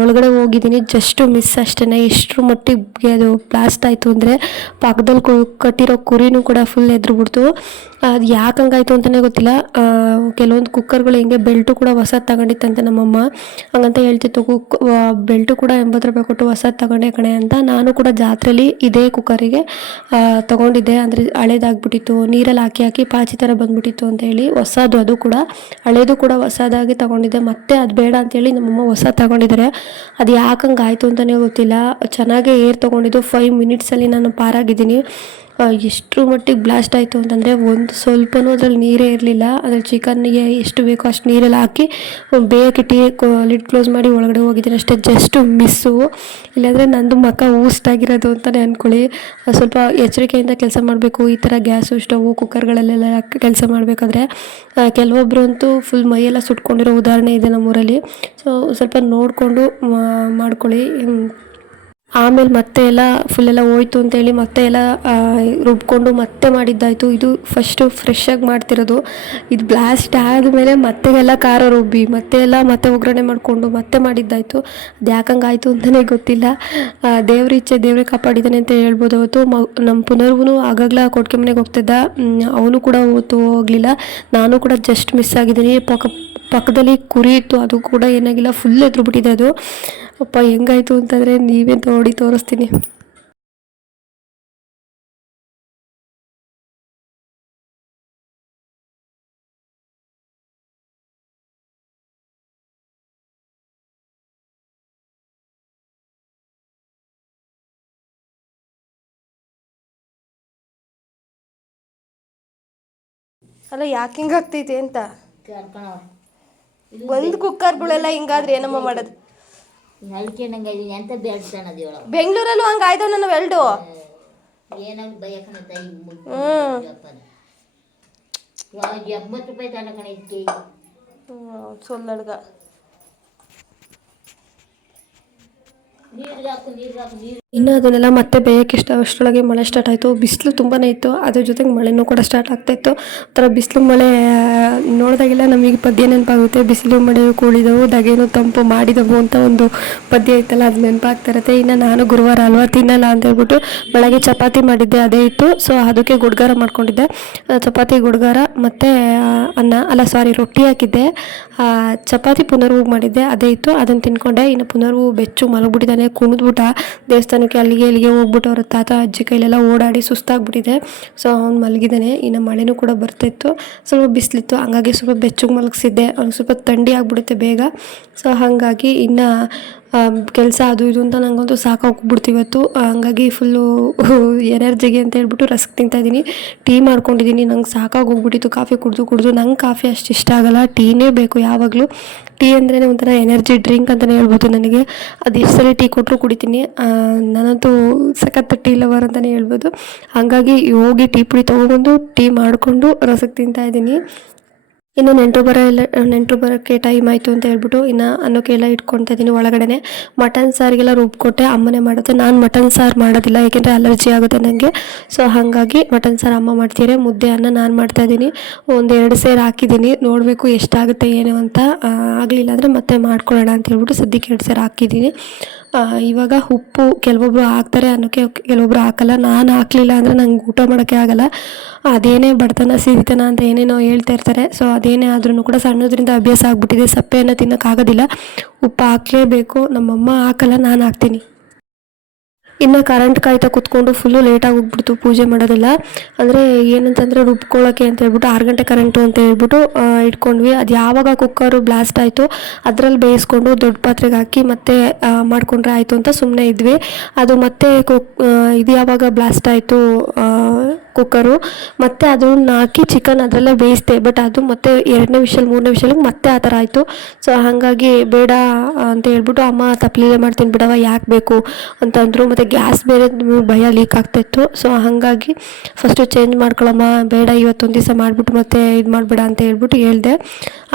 ಒಳಗಡೆ ಹೋಗಿದ್ದೀನಿ. ಜಸ್ಟು ಮಿಸ್ ಅಷ್ಟೇ ಎಷ್ಟರ ಮಟ್ಟಿಗೆ ಅದು ಬ್ಲಾಸ್ಟ್ ಆಯಿತು ಅಂದರೆ ಪಕ್ಕದಲ್ಲಿ ಕು, ಕಟ್ಟಿರೋ ಕುರಿನೂ ಕೂಡ ಫುಲ್ ಎದ್ರುಬಿಡ್ತು. ಅದು ಯಾಕೆ ಹಂಗಾಯ್ತು ಅಂತಲೇ ಗೊತ್ತಿಲ್ಲ. ಕೆಲವೊಂದು ಕುಕ್ಕರ್ಗಳು ಹಿಂಗೆ ಬೆಲ್ಟು ಕೂಡ ಹೊಸದು ತಗೊಂಡಿತ್ತಂತೆ ನಮ್ಮಮ್ಮ. ಹಂಗಂತ ಹೇಳ್ತಿತ್ತು. ಕುಕ್ ಬೆಲ್ಟು ಕೂಡ ಎಂಬತ್ತು ರೂಪಾಯಿ ಕೊಟ್ಟು ಹೊಸದು ತಗೊಂಡೆ ಕಣೆ ಅಂತ. ನಾನು ಕೂಡ ಜಾತ್ರೆಯಲ್ಲಿ ಇದೇ ಕುಕ್ಕರಿಗೆ ತಗೊಂಡಿದ್ದೆ. ಅಂದರೆ ಹಳೇದಾಗ್ಬಿಟ್ಟಿತ್ತು. ನೀರಲ್ಲಿ ಹಾಕಿ ಹಾಕಿ ಪಾಚಿ ಥರ ಬಂದ್ಬಿಟ್ಟಿತ್ತು ಅಂತ ಹೇಳಿ ಹೊಸದು ಅದು ಕೂಡ. ಹಳೇದು ಕೂಡ ಹೊಸದಾಗಿ ತೊಗೊಂಡಿದ್ದೆ. ಮತ್ತೆ ಅದು ಬೇಡ ಅಂತೇಳಿ ನಮ್ಮಮ್ಮ ಹೊಸ ತಗೊಂಡಿದ್ದಾರೆ. ಅದು ಯಾಕಂಗೆ ಆಯಿತು ಅಂತಲೇ ಗೊತ್ತಿಲ್ಲ. ಚೆನ್ನಾಗೇ ಏರ್ ತೊಗೊಂಡಿದ್ದು ಫೈವ್ ಮಿನಿಟ್ಸಲ್ಲಿ ನಾನು ಪಾರಾಗಿದ್ದೀನಿ. ಎಷ್ಟರ ಮಟ್ಟಿಗೆ ಬ್ಲಾಸ್ಟ್ ಆಯಿತು ಅಂತಂದರೆ ಒಂದು ಸ್ವಲ್ಪನೂ ಅದ್ರಲ್ಲಿ ನೀರೇ ಇರಲಿಲ್ಲ. ಅದ್ರಲ್ಲಿ ಚಿಕನ್ಗೆ ಎಷ್ಟು ಬೇಕೋ ಅಷ್ಟು ನೀರೆಲ್ಲ ಹಾಕಿ ಬೇಕಿಟ್ಟು ಲಿಡ್ ಕ್ಲೋಸ್ ಮಾಡಿ ಒಳಗಡೆ ಹೋಗಿದ್ದೀನಿ ಅಷ್ಟೇ ಜಸ್ಟು ಮಿಸ್ಸು. ಇಲ್ಲಾಂದರೆ ನಂದು ಮಕ್ಕ ಊಸ್ಟಾಗಿರೋದು ಅಂತಲೇ ಅಂದ್ಕೊಳ್ಳಿ ಸ್ವಲ್ಪ ಎಚ್ಚರಿಕೆಯಿಂದ ಕೆಲಸ ಮಾಡಬೇಕು, ಈ ಥರ ಗ್ಯಾಸು, ಸ್ಟವು, ಕುಕ್ಕರ್ಗಳಲ್ಲೆಲ್ಲ ಕೆಲಸ ಮಾಡಬೇಕಾದ್ರೆ ಕೆಲವೊಬ್ಬರು ಅಂತೂ ಫುಲ್ ಮೈಯೆಲ್ಲ ಸುಟ್ಕೊಂಡಿರೋ ಉದಾಹರಣೆ ಇದೆ ನಮ್ಮೂರಲ್ಲಿ. ಸೊ ಸ್ವಲ್ಪ ನೋಡಿಕೊಂಡು ಮಾಡ್ಕೊಳ್ಳಿ. ಆಮೇಲೆ ಮತ್ತೆ ಎಲ್ಲ ಫುಲ್ ಎಲ್ಲ ಹೋಯ್ತು ಅಂತೇಳಿ ಮತ್ತೆ ಎಲ್ಲ ರುಬ್ಕೊಂಡು ಮತ್ತೆ ಮಾಡಿದ್ದಾಯಿತು. ಇದು ಫಸ್ಟು ಫ್ರೆಶ್ಶಾಗಿ ಮಾಡ್ತಿರೋದು. ಇದು ಬ್ಲಾಸ್ಟ್ ಆದಮೇಲೆ ಮತ್ತೆ ಎಲ್ಲ ಖಾರ ರುಬ್ಬಿ, ಮತ್ತೆ ಎಲ್ಲ ಮತ್ತೆ ಒಗ್ಗರಣೆ ಮಾಡಿಕೊಂಡು ಮತ್ತೆ ಮಾಡಿದ್ದಾಯಿತು. ಅದು ಯಾಕಂಗೆ ಆಯಿತು ಅಂತಲೇ ಗೊತ್ತಿಲ್ಲ ದೇವ್ರ ಇಚ್ಛೆ ದೇವ್ರೇ ಕಾಪಾಡಿದ್ದಾನೆ ಅಂತ ಹೇಳ್ಬೋದು. ಅವತ್ತು ಮ ನಮ್ಮ ಪುನರ್ವೂ ಆಗಾಗಲೇ ಕೊಟ್ಕೆ ಮನೆಗೆ ಹೋಗ್ತಿದ್ದ. ಅವನು ಕೂಡ ಹೋತು ಹೋಗಲಿಲ್ಲ. ನಾನು ಕೂಡ ಜಸ್ಟ್ ಮಿಸ್ ಆಗಿದ್ದೀನಿ. ಪಕ್ಕ ಪಕ್ಕದಲ್ಲಿ ಕುರಿ ಇತ್ತು. ಅದು ಕೂಡ ಏನಾಗಿಲ್ಲ. ಫುಲ್ ಎದ್ರು ಬಿಟ್ಟಿದೆ ಅದು. ಅಪ್ಪ, ಹೆಂಗಾಯ್ತು ಅಂತಂದರೆ ನೀವೇ ನೋಡಿ ತೋರಿಸ್ತೀನಿ. ಅಲ್ಲ ಯಾಕೆ ಹಿಂಗೆ ಆಗ್ತೈತೆ ಅಂತ? ಒಂದು ಕುಕ್ಕರ್ಗಳೆಲ್ಲ ಹಿಂಗಾದ್ರೆ ಏನಮ್ಮ ಮಾಡೋದು? ಅದಕ್ಕೆ ಹಂಗ ಇದು ಎಂತ ಬೇಡ್ತಾನದು ಹೇಳೋ ಬೆಂಗಳೂರಲ್ಲೂ ಹಂಗೆ ಆಯ್ತವ ವೆಲ್ಡು? ಏನಾಗಿ ಬಯಕನ ತಾಯಿ ಎಂಬತ್ತು ರೂಪಾಯಿ ಇದಕ್ಕೆ ಸೊಲ್ಲಡ್ಗ ನೀರು ಹಾಕು ನೀರಿಗೆ ಹಾಕು ನೀರು ಇನ್ನು ಅದನ್ನೆಲ್ಲ ಮತ್ತೆ ಬೇಯಕ್ಕೆ ಇಷ್ಟ ಅಷ್ಟರೊಳಗೆ ಮಳೆ ಸ್ಟಾರ್ಟ್ ಆಯಿತು. ಬಿಸಿಲು ತುಂಬಾ ಇತ್ತು. ಅದ್ರ ಜೊತೆಗೆ ಮಳೆನೂ ಕೂಡ ಸ್ಟಾರ್ಟ್ ಆಗ್ತಾಯಿತ್ತು ಒಂಥರ ಬಿಸಿಲು ಮಳೆ ನೋಡಿದಾಗೆಲ್ಲ ನಮಗೆ ಪದ್ಯ ನೆನಪಾಗುತ್ತೆ. ಬಿಸಿಲು ಮಳೆ ಕೂಡಿದವು, ದಗೇನು ತಂಪು ಮಾಡಿದವು ಅಂತ ಒಂದು ಪದ್ಯ ಇತ್ತಲ್ಲ ಅದು ನೆನಪಾಗ್ತಾ ಇರುತ್ತೆ. ಇನ್ನು ನಾನು ಗುರುವಾರ ಅಲ್ವಾ ತಿನ್ನಲ್ಲ ಅಂತ ಹೇಳ್ಬಿಟ್ಟು ಬೆಳಗ್ಗೆ ಚಪಾತಿ ಮಾಡಿದ್ದೆ, ಅದೇ ಇತ್ತು. ಸೊ ಅದಕ್ಕೆ ಗುಡ್ಗಾರ ಮಾಡ್ಕೊಂಡಿದ್ದೆ. ಚಪಾತಿ, ಗುಡ್ಗಾರ ಮತ್ತು ಅನ್ನ, ಅಲ್ಲ ಸಾರಿ ರೊಟ್ಟಿ ಹಾಕಿದ್ದೆ. ಚಪಾತಿ ಪುನರ್ವು ಮಾಡಿದ್ದೆ, ಅದೇ ಇತ್ತು. ಅದನ್ನು ತಿನ್ಕೊಂಡೆ. ಇನ್ನು ಪುನರ್ವು ಬೆಚ್ಚು ಮಲಗ್ಬಿಟ್ಟಿದ್ದಾನೆ, ಕುಣಿದ್ಬಿಟ್ಟ ದೇವಸ್ಥಾನಕ್ಕೆ ಅಲ್ಲಿಗೆ ಇಲ್ಲಿಗೆ ಹೋಗ್ಬಿಟ್ಟು ಅವ್ರ ತಾತ, ಅಜ್ಜಿ ಕೈಲೆಲ್ಲ ಓಡಾಡಿ ಸುಸ್ತಾಗ್ಬಿಟ್ಟಿದೆ. ಸೊ ಅವ್ನು ಮಲಗಿದ್ದಾನೆ. ಇನ್ನು ಮಳೆನೂ ಕೂಡ ಬರ್ತಿತ್ತು. ಸ್ವಲ್ಪ ಬಿಸಿಲಿತ್ತು. ಹಂಗಾಗಿ ಸ್ವಲ್ಪ ಬೆಚ್ಚಗೆ ಮಲಗಿಸಿದ್ದೆ. ಅವ್ನಿಗೆ ಸ್ವಲ್ಪ ಥಂಡಿ ಆಗ್ಬಿಡುತ್ತೆ ಬೇಗ. ಸೊ ಹಾಗಾಗಿ ಇನ್ನು ಕೆಲಸ ಅದು ಇದು ಅಂತ ನನಗಂತೂ ಸಾಕಾಗ್ಬಿಡ್ತು ಇವತ್ತು. ಹಂಗಾಗಿ ಫುಲ್ಲು [LAUGHS] ಎನರ್ಜಿಗೆ ಅಂತ ಹೇಳ್ಬಿಟ್ಟು ರಸ್ಕ್ ತಿಂತಾಯಿದ್ದೀನಿ ಟೀ ಮಾಡ್ಕೊಂಡಿದ್ದೀನಿ ನಂಗೆ ಸಾಕಾಗಿ ಹೋಗ್ಬಿಟ್ಟಿತ್ತು. ಕಾಫಿ ಕುಡಿದು ಕುಡಿದು. ನಂಗೆ ಕಾಫಿ ಅಷ್ಟು ಇಷ್ಟ ಆಗಲ್ಲ. ಟೀನೇ ಬೇಕು ಯಾವಾಗಲೂ. ಟೀ ಅಂದ್ರೇ ಒಂಥರ ಎನರ್ಜಿ ಡ್ರಿಂಕ್ ಅಂತಲೇ ಹೇಳ್ಬೋದು ನನಗೆ. ಅದು ಎಷ್ಟು ಸಲ ಟೀ ಕೊಟ್ಟರು ಕುಡಿತೀನಿ. ನಾನಂತೂ ಸಖತ್ ಟೀ ಲವರ್ ಅಂತಲೇ ಹೇಳ್ಬೋದು. ಹಾಗಾಗಿ ಹೋಗಿ ಟೀ ಪುಡಿ ತೊಗೊಬಂದು ಟೀ ಮಾಡಿಕೊಂಡು ರಸಕ್ಕೆ ತಿಂತಾಯಿದ್ದೀನಿ ಇನ್ನು ನೆಂಟರು ಬರೋ ಎಲ್ಲ, ನೆಂಟರು ಬರೋಕ್ಕೆ ಟೈಮ್ ಆಯಿತು ಅಂತ ಹೇಳ್ಬಿಟ್ಟು ಇನ್ನು ಅನ್ನೋಕ್ಕೆಲ್ಲ ಇಟ್ಕೊಳ್ತಾ ಇದ್ದೀನಿ ಒಳಗಡೆ ಮಟನ್ ಸಾರಿಗೆಲ್ಲ ರುಬ್ಕೊಟ್ಟೆ ಅಮ್ಮನೇ ಮಾಡುತ್ತೆ ನಾನು ಮಟನ್ ಸಾರು ಮಾಡೋದಿಲ್ಲ ಏಕೆಂದರೆ ಅಲರ್ಜಿ ಆಗುತ್ತೆ ನನಗೆ ಸೊ ಹಾಗಾಗಿ ಮಟನ್ ಸಾರು ಅಮ್ಮ ಮಾಡ್ತೀರಿ ಮುದ್ದೆ ಅನ್ನ ನಾನು ಮಾಡ್ತಾಯಿದ್ದೀನಿ ಒಂದು ಎರಡು ಸೇರು ಹಾಕಿದ್ದೀನಿ ನೋಡಬೇಕು ಎಷ್ಟಾಗುತ್ತೆ, ಏನು ಅಂತ ಆಗಲಿಲ್ಲ ಅಂದರೆ ಮತ್ತೆ ಮಾಡ್ಕೊಳ್ಳೋಣ ಅಂತ ಹೇಳ್ಬಿಟ್ಟು ಸದ್ಯಕ್ಕೆ ಎರಡು ಸೇರು ಹಾಕಿದ್ದೀನಿ ಇವಾಗ ಉಪ್ಪು ಕೆಲವೊಬ್ರು ಹಾಕ್ತಾರೆ ಅನ್ನೋಕ್ಕೆ ಕೆಲವೊಬ್ರು ಹಾಕಲ್ಲ. ನಾನು ಹಾಕಲಿಲ್ಲ ಅಂದರೆ ನಂಗೆ ಊಟ ಮಾಡೋಕ್ಕೆ ಆಗಲ್ಲ. ಅದೇನೇ ಬಡತನ, ಸಿರಿತನ ಅಂತ ಏನೇನೋ ಹೇಳ್ತಾ ಇರ್ತಾರೆ. ಸೊ ಅದೇನೇ ಆದ್ರೂ ಕೂಡ ಸಣ್ಣದ್ರಿಂದ ಅಭ್ಯಾಸ ಆಗ್ಬಿಟ್ಟಿದೆ. ಸಪ್ಪೆಯನ್ನು ತಿನ್ನೋಕ್ಕಾಗೋದಿಲ್ಲ. ಉಪ್ಪು ಹಾಕಲೇಬೇಕು. ನಮ್ಮಮ್ಮ ಹಾಕಲ್ಲ, ನಾನು ಹಾಕ್ತೀನಿ. ಇನ್ನು ಕರೆಂಟ್ ಕಾಯ್ತಾ ಕೂತ್ಕೊಂಡು ಫುಲ್ಲು ಲೇಟಾಗಿ ಹೋಗ್ಬಿಡ್ತು ಪೂಜೆ ಮಾಡೋದೆಲ್ಲ. ಅಂದರೆ ಏನಂತಂದರೆ ರುಬ್ಕೊಳ್ಳೋಕ್ಕೆ ಅಂತ ಹೇಳ್ಬಿಟ್ಟು ಆರು ಗಂಟೆ ಕರೆಂಟು ಅಂತ ಹೇಳ್ಬಿಟ್ಟು ಇಟ್ಕೊಂಡ್ವಿ. ಅದು ಯಾವಾಗ ಕುಕ್ಕರು ಬ್ಲಾಸ್ಟ್ ಆಯಿತು ಅದರಲ್ಲಿ ಬೇಯಿಸ್ಕೊಂಡು ದೊಡ್ಡ ಪಾತ್ರೆಗೆ ಹಾಕಿ ಮತ್ತೆ ಮಾಡಿಕೊಂಡ್ರೆ ಆಯಿತು ಅಂತ ಸುಮ್ಮನೆ ಇದ್ವಿ. ಅದು ಮತ್ತೆ ಕುಕ್ ಇದು ಯಾವಾಗ ಬ್ಲಾಸ್ಟ್ ಆಯಿತು ಕುಕ್ಕರು ಮತ್ತು ಅದನ್ನ ಹಾಕಿ ಚಿಕನ್ ಅದರಲ್ಲೇ ಬೇಯಿಸಿದೆ. ಬಟ್ ಅದು ಮತ್ತೆ ಎರಡನೇ ವಿಷಲ್, ಮೂರನೇ ವಿಷಲ್ಗೆ ಮತ್ತೆ ಆ ಥರ ಆಯಿತು. ಸೊ ಹಾಗಾಗಿ ಬೇಡ ಅಂತ ಹೇಳ್ಬಿಟ್ಟು ಅಮ್ಮ ತಪ್ಪಲಿಲ್ಲೇ ಮಾಡ್ತೀನಿ ಬಿಡವ ಯಾಕೆ ಬೇಕು ಅಂತಂದರು. ಮತ್ತು ಗ್ಯಾಸ್ ಬೇರೆ ಭಯ ಲೀಕ್ ಆಗ್ತಾಯಿತ್ತು ಸೊ ಹಾಗಾಗಿ ಫಸ್ಟು ಚೇಂಜ್ ಮಾಡ್ಕೊಳಮ್ಮ, ಬೇಡ ಇವತ್ತೊಂದು ದಿವಸ ಮಾಡಿಬಿಟ್ಟು ಮತ್ತೆ ಇದು ಮಾಡಬೇಡ ಅಂತ ಹೇಳ್ಬಿಟ್ಟು ಹೇಳಿದೆ.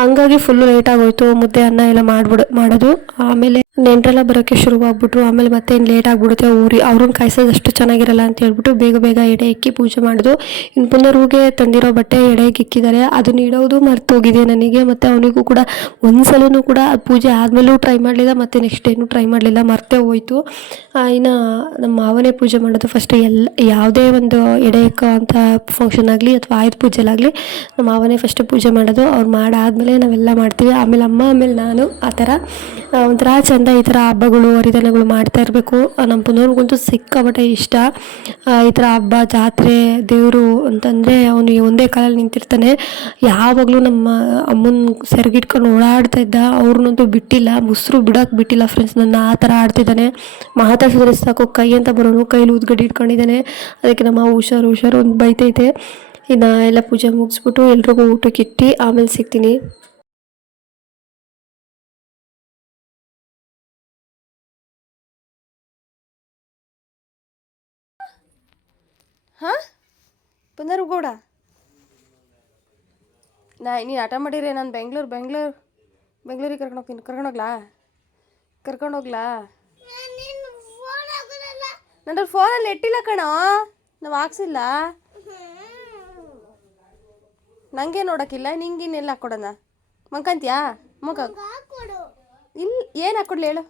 ಹಂಗಾಗಿ ಫುಲ್ಲು ಲೇಟಾಗೋಯ್ತು ಮುದ್ದೆ, ಅನ್ನ ಎಲ್ಲ ಮಾಡ್ಬಿಡು, ಮಾಡೋದು. ಆಮೇಲೆ ನೆಂಟ್ರೆಲ್ಲ ಬರೋಕ್ಕೆ ಶುರುವಾಗ್ಬಿಟ್ರು. ಆಮೇಲೆ ಮತ್ತೆ ಲೇಟ್ ಆಗಿಬಿಡುತ್ತೆ ಊರಿ. ಅವ್ರನ್ನ ಕಾಯಿಸೋದು ಅಷ್ಟು ಚೆನ್ನಾಗಿರಲ್ಲ ಅಂತ ಹೇಳ್ಬಿಟ್ಟು ಬೇಗ ಬೇಗ ಎಡೆ ಇಕ್ಕಿ ಪೂಜೆ ಮಾಡೋದು. ಇನ್ನು ಪುನರ್ವಿಗೆ ತಂದಿರೋ ಬಟ್ಟೆ ಎಡೆಗೆ ಇಕ್ಕಿದ್ದಾರೆ. ಅದನ್ನ ಇಡೋದು ಮರ್ತೋಗಿದೆ ನನಗೆ. ಮತ್ತು ಅವನಿಗೂ ಕೂಡ ಒಂದು ಸಲನೂ ಕೂಡ ಪೂಜೆ ಆದಮೇಲೂ ಟ್ರೈ ಮಾಡಲಿಲ್ಲ. ಮತ್ತು ನೆಕ್ಸ್ಟ್ ಏನು ಟ್ರೈ ಮಾಡಲಿಲ್ಲ. ಮರ್ತೆ ಹೋಯ್ತು. ಇನ್ನು ನಮ್ಮ ಮಾವನೇ ಪೂಜೆ ಮಾಡೋದು ಫಸ್ಟ್ ಎಲ್ಲ ಯಾವುದೇ ಒಂದು ಎಡೆ ಇಕ್ಕೋ ಅಂಥ ಫಂಕ್ಷನ್ ಆಗಲಿ ಅಥವಾ ಆಯುಧ ಪೂಜೆಲಾಗಲಿ ನಮ್ಮ ಮಾವನೇ ಫಸ್ಟ್ ಪೂಜೆ ಮಾಡೋದು. ಅವ್ರು ಮಾಡಾದಮೇಲೆ ನಾವೆಲ್ಲ ಮಾಡ್ತೀವಿ. ಆಮೇಲೆ ಅಮ್ಮ, ಆಮೇಲೆ ನಾನು ಆ ಥರ. ಒಂಥರ ಚಂದ ಈ ಥರ ಹಬ್ಬಗಳು, ಹರಿದನಗಳು ಮಾಡ್ತಾ ಇರಬೇಕು. ನಮ್ಮ ಪುನರ್ಗಂತೂ ಸಿಕ್ಕಾಪಟ್ಟೆ ಇಷ್ಟ. ಈ ಥರ ಹಬ್ಬ, ಜಾತ್ರೆ ದೇವರು ಅಂತಂದರೆ ಅವನು ಒಂದೇ ಕಾಲಲ್ಲಿ ನಿಂತಿರ್ತಾನೆ. ಯಾವಾಗಲೂ ನಮ್ಮ ಅಮ್ಮನ ಸೆರಗಿಟ್ಕೊಂಡು ಓಡಾಡ್ತಾ ಇದ್ದ ಅವ್ರನ್ನಂತೂ ಬಿಟ್ಟಿಲ್ಲ ಮೊಸರು ಬಿಡೋಕೆ ಬಿಟ್ಟಿಲ್ಲ ಫ್ರೆಂಡ್ಸ್ ನನ್ನ, ಆ ಥರ ಆಡ್ತಿದ್ದಾನೆ. ಮಾತಾಡ್ಸಿದ್ರೆ ಸಾಕು, ಕೈ ಅಂತ ಬರೋನು ಕೈಲಿ ಊದ್ಗಡ್ಡಿ ಇಟ್ಕೊಂಡಿದ್ದಾನೆ. ಅದಕ್ಕೆ ನಮ್ಮ ಹುಷಾರು ಹುಷಾರು ಒಂದು ಬೈತೈತೆ. ಇನ್ನು ಎಲ್ಲ ಪೂಜೆ ಮುಗಿಸ್ಬಿಟ್ಟು ಎಲ್ರಿಗೂ ಊಟಕ್ಕೆ ಇಟ್ಟು ಆಮೇಲೆ ಸಿಗ್ತೀನಿ. ಹಾಂ? ಪುನರ್ಗೌಡ? ನಾ ನೀನು ಆಟ ಮಾಡಿರಿ ನಾನು ಬೆಂಗ್ಳೂರು ಬೆಂಗ್ಳೂರು ಬೆಂಗ್ಳೂರಿಗೆ ಕರ್ಕೊಂಡು ಹೋಗ್ತೀನಿ. ಕರ್ಕೊಂಡೋಗ್ಲಾ ಕರ್ಕೊಂಡೋಗ್ಲಾ ಕರ್ಕೊಂಡು ಆಗೋದಲ್ಲ ನನ್ನ ಫೋನಲ್ಲಿ ನೆಟ್ಟಿಲ್ಲ ಕಣೋ. ನಾವು ಹಾಕ್ಸಿಲ್ಲ. ನನಗೆ ನೋಡೋಕ್ಕಿಲ್ಲ ನಿಂಗಿನ್ನೆಲ್ಲ ಹಾಕ್ಕೊಡೋಣ ಮಂಕಂತ್ಯಾ? ಮಗ ಇಲ್ಲ ಏನು ಹಾಕ್ಕೊಡ್ಲಿ ಹೇಳು.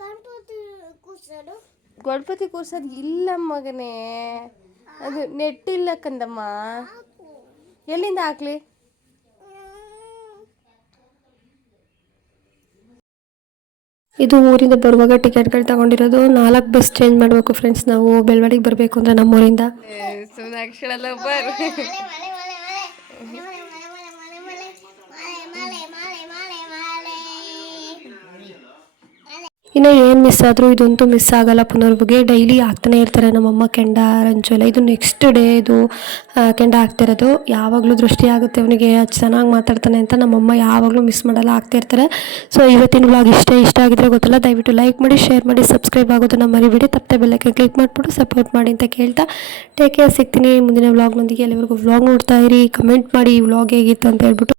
ಗಣಪತಿ ಕೂರ್ಸೋದು. ಗಣಪತಿ ಕೂರ್ಸೋದು ಇಲ್ಲ ಮಗನೇ. ಅದು ನೆಟ್ಟಿಲ್ಲ ಕಂದಮ್ಮ. ಎಲ್ಲಿಂದ ಹಾಕ್ಲಿ? ಇದು ಊರಿಂದ ಬರುವಾಗ ಟಿಕೆಟ್ಗಳು ತಗೊಂಡಿರೋದು. ನಾಲ್ಕು ಬಸ್ ಚೇಂಜ್ ಮಾಡಬೇಕು ಫ್ರೆಂಡ್ಸ್ ನಾವು ಬೆಳವಡಿಗೆ ಬರಬೇಕು ಅಂದರೆ ನಮ್ಮೂರಿಂದ. ಇನ್ನು ಏನು ಮಿಸ್ ಆದರೂ ಇದಂತೂ ಮಿಸ್ ಆಗಲ್ಲ ಪುನರ್ವಿಗೆ ಡೈಲಿ ಆಗ್ತಾನೆ ಇರ್ತಾರೆ ನಮ್ಮಮ್ಮ ಕೆಂಡ ರಂಜು ಎಲ್ಲ ಇದು ನೆಕ್ಸ್ಟ್ ಡೇ ಇದು ಕೆಂಡ ಆಗ್ತಿರೋದು ಯಾವಾಗಲೂ ದೃಷ್ಟಿ ಆಗುತ್ತೆ ಅವನಿಗೆ ಚೆನ್ನಾಗಿ ಮಾತಾಡ್ತಾನೆ ಅಂತ ನಮ್ಮಮ್ಮ ಯಾವಾಗಲೂ ಮಿಸ್ ಮಾಡಲ್ಲ ಆಗ್ತಿರ್ತಾರೆ ಸೊ ಇವತ್ತಿನ ಬ್ಲಾಗ್ ಇಷ್ಟ ಇಷ್ಟ ಆಗಿದ್ರೆ ಗೊತ್ತಲ್ಲ, ದಯವಿಟ್ಟು ಲೈಕ್ ಮಾಡಿ ಶೇರ್ ಮಾಡಿ ಸಬ್ಸ್ಕ್ರೈಬ್ ಆಗೋದನ್ನು ಮರಿಬಿಡಿ. ತಪ್ಪದೆ ಬೆಲ್ಲಕ್ಕೆ ಕ್ಲಿಕ್ ಮಾಡಿಬಿಟ್ಟು ಸಪೋರ್ಟ್ ಮಾಡಿ ಅಂತ ಕೇಳ್ತಾ. ಟೇಕ್ ಕೇರ್ ಸಿಗ್ತೀನಿ ಮುಂದಿನ ವ್ಲಾಗ್ನೊಂದಿಗೆ ಎಲ್ಲರಿಗೂ ವ್ಲಾಗ್ ನೋಡ್ತಾ ಇರಿ ಕಮೆಂಟ್ ಮಾಡಿ ಈ ವ್ಲಾಗ್ ಹೇಗಿತ್ತು ಅಂತ ಹೇಳ್ಬಿಟ್ಟು.